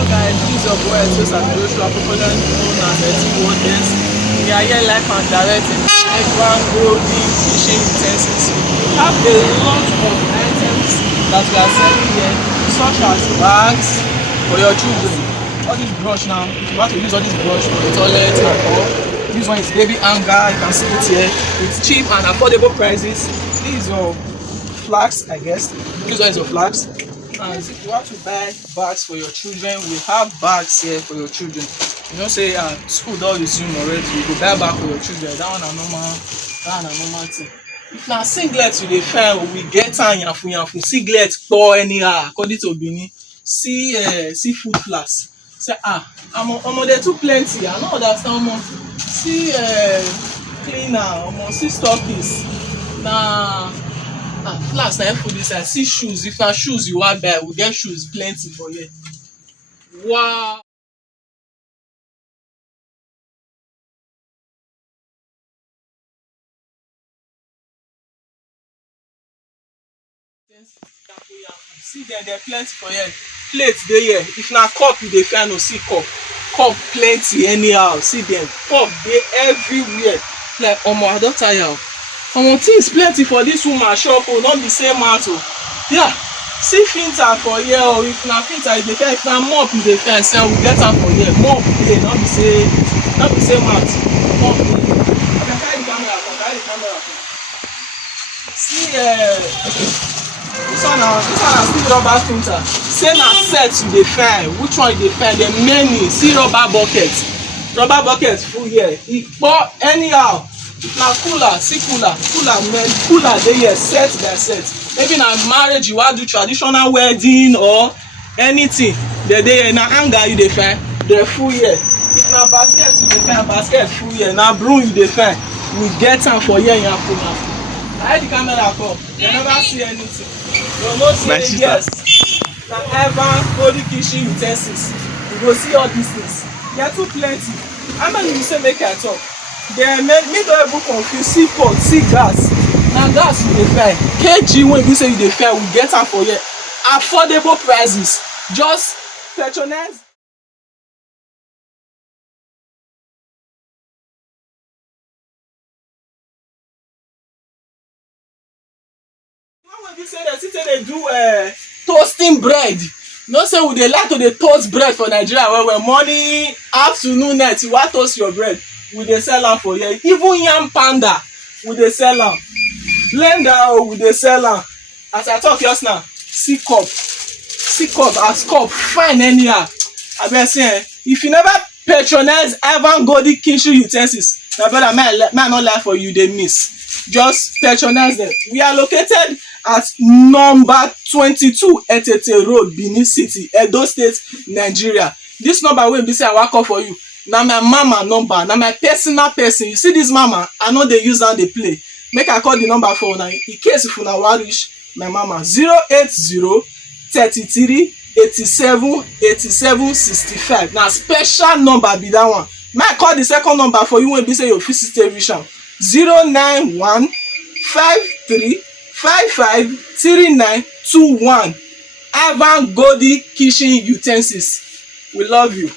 Hello guys, this is your boy Joshua, popularly known as IVA. We are here live and direct in IVA GOLD KITCHEN UTENSILS. We have a lot of items that we are selling here, such as bags for your children. All this brush now, if you want to use all this brush for the toilet and all, this one is baby hanger. You can see it here. It's cheap and affordable prices. These are flags, I guess. This one is your flags. And if you want to buy bags for your children, we have bags here for your children. You know, say school don't resume already, you go buy bag for your children. That one a normal thing. If na singlet you dey find, we get am yafu singlet for anyhow according to Benin. See food flask. Say omo dey too plenty. I no understand omo. See cleaner, omo see stockings. Na flask na food inside. See shoes. If na shoes you wan buy, we get shoes plenty for here. Wow. See there plenty for here. Plate dey here. If na cup you dey find, no see cup plenty anyhow. See them cup dey everywhere. Like omo I don tire o. Omo things plenty for this woman shop o, not the same mouth o. Yeah, see filter for here o. If na filter you dey find, if na mop you dey find, say we get am for here. Mop dey, not be say mouth. Mop dey. Okay, carry the camera come. See this one na still rubber filter. Say na set you dey find, which one you dey find? There many. See rubber bucket full here. E pour anyhow. If na cooler, see cooler dey here set by set. Maybe na marriage you wan do, traditional wedding or anything, dey here. Na hanger you dey find, dey full here. If na basket you dey find, basket full here. Na broom you dey find, we get am for here yafu. I hide the camera come, you never see anything. You know say yes, na IVA GOLD KITCHEN UTENSILS. You go see all these things. They are too plenty. How many you say make I talk? They make me don't even confuse. See pot, see gas. Now gas you dey find. KG when you say you dey find, we get am for here. Affordable prices. Just patronize. When you say they do toasting bread. No say we dey like to dey toast bread for Nigeria well morning, afternoon, night. You want toast your bread, we dey sell am for here. Even yam panda, we dey sell am. Blender, we dey sell am. As I talk just now, see cup as cup fine anyhow. Abeg say if you never patronize IVA GOLD KITCHEN UTENSILS, na brother may I not lie for you, dey miss. Just patronize them. We are located at number 22 Etete Road, Benin City, Edo State, Nigeria. This number wey be say I wan call for you, na my mama number, na my personal person. You see this mama, I know they use am dey play. Make I call the number for una in case if una wan reach my mama. 080 33 87 87 65. Na special number be that one. May I call the second number for you when be say you fit still reach am. 091 53 55 39 21. IVA GOLD KITCHEN UTENSILS. We love you.